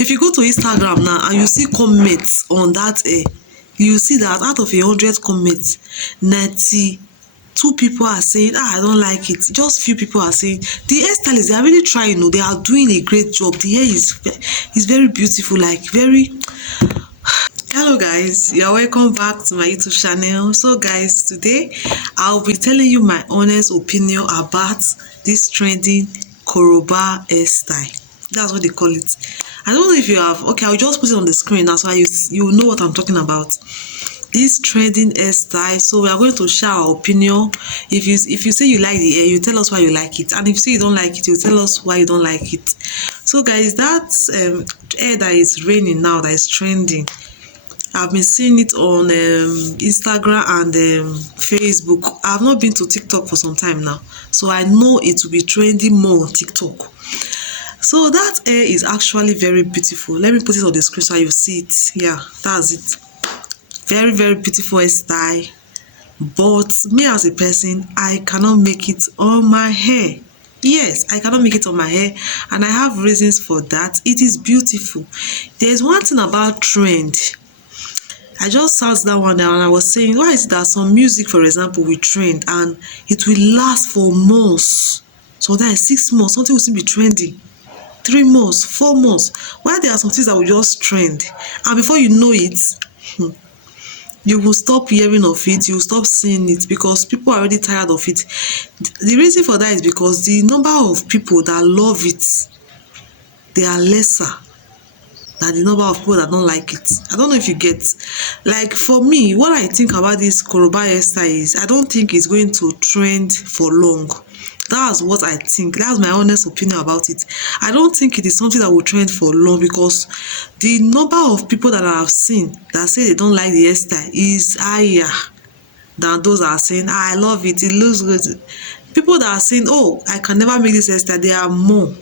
If you go to Instagram now and you see comments on that hair, you see that out of 100 comments, 92 people are saying, I don't like it. Just few people are saying the hairstylists, they are really trying. They are doing a great job. The hair is very beautiful, like very. Hello guys, you're welcome back to my YouTube channel. So guys, today I'll be telling you my honest opinion about this trending Koroba hairstyle. That's what they call it. I don't know if you have. Okay, I'll just put it on the screen now so you know what I'm talking about. This trending hairstyle. So we are going to share our opinion. If you say you like the hair, you tell us why you like it, and if you say you don't like it, you tell us why you don't like it. So guys, that hair that is raining now, that is trending, I've been seeing it on Instagram and Facebook. I've not been to TikTok for some time now, so I know it will be trending more on TikTok. So that hair is actually very beautiful. Let me put it on the screen so you see it. Yeah, that's it. Very, very beautiful hairstyle. But me as a person, I cannot make it on my hair. Yes, I cannot make it on my hair, and I have reasons for that. It is beautiful. There's one thing about trend. I just sat down one day and I was saying, why is it that some music, for example, will trend and it will last for months? So that is 6 months, something will still be trending. 3 months, 4 months. Why there are some things that will just trend, and before you know it, you will stop hearing of it, you will stop seeing it, because people are already tired of it. The reason for that is because the number of people that love it, they are lesser than the number of people that don't like it. I don't know if you get. Like for me, what I think about this Koroba hairstyle is, I don't think it's going to trend for long. That's what I think. That's my honest opinion about it. I don't think it is something that will trend for long, because the number of people that I have seen that say they don't like the hairstyle is higher than those that are saying, I love it, it looks good. People that are saying, oh, I can never make this hairstyle, they are more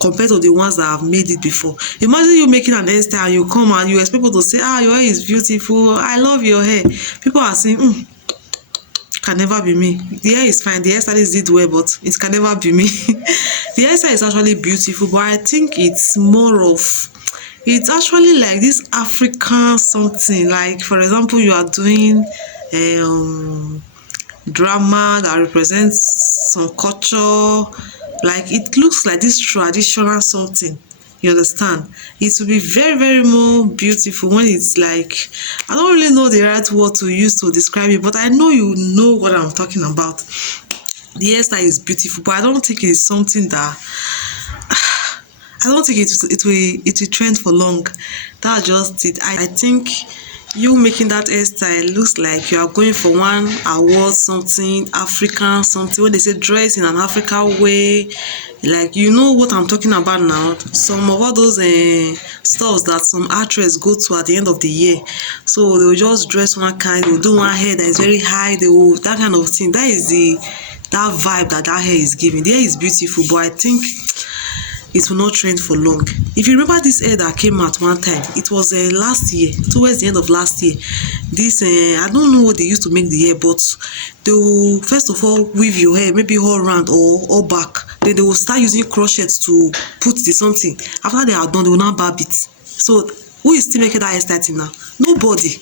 compared to the ones that have made it before. Imagine you making an hairstyle and you come and you expect people to say, your hair is beautiful, I love your hair. People are saying, can never be me. The hair is fine, the hairstylist did well, but it can never be me. The hairstyle is actually beautiful, but I think it's more of, it's actually like this African something. Like for example, you are doing drama that represents some culture. Like it looks like this traditional something. You understand? It will be very, very more beautiful when it's like, I don't really know the right word to use to describe it, but I know you know what I'm talking about. The hairstyle is beautiful, but I don't think it is something that I don't think it will trend for long. That's just it. I think you making that hairstyle looks like you are going for one award, something African, something when they say dress in an African way. Like, you know what I'm talking about now. Some of all those stores that some actresses go to at the end of the year. So they will just dress one kind, they will do one hair that is very high, they will, that kind of thing. That is that vibe that hair is giving. The hair is beautiful, but I think it will not trend for long. If you remember this hair that came out one time, it was last year, towards the end of last year. This I don't know what they used to make the hair, but they will first of all weave your hair, maybe all round or all back. Then they will start using crochets to put the something. After they are done, they will now barb it. So who is still making that hairstyle till now? Nobody.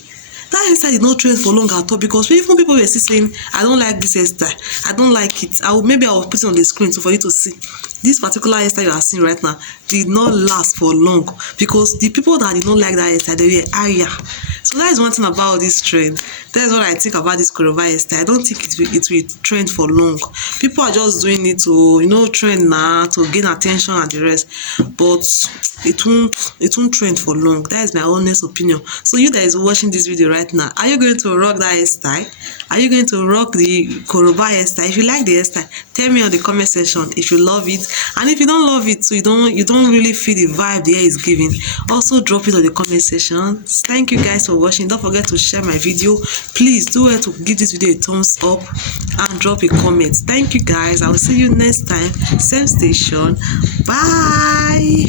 That hairstyle did not trend for long at all, because even people were still saying, I don't like this hairstyle, I don't like it. Maybe I will put it on the screen so for you to see. This particular hairstyle you are seeing right now did not last for long, because the people that did not like that hairstyle, they were higher. So that is one thing about this trend. That is what I think about this Koroba hairstyle. I don't think it will trend for long. People are just doing it to trend now, to gain attention and the rest, but it won't trend for long. That is my honest opinion. So you that is watching this video right now, are you going to rock that hairstyle? Are you going to rock the Koroba hairstyle? If you like the hairstyle, tell me on the comment section if you love it, and if you don't love it, so you don't really feel the vibe the hair is giving, also drop it on the comment section. Thank you guys for watching. Don't forget to share my video. Please do it to give this video a thumbs up and drop a comment. Thank you guys. I will see you next time, same station. Bye.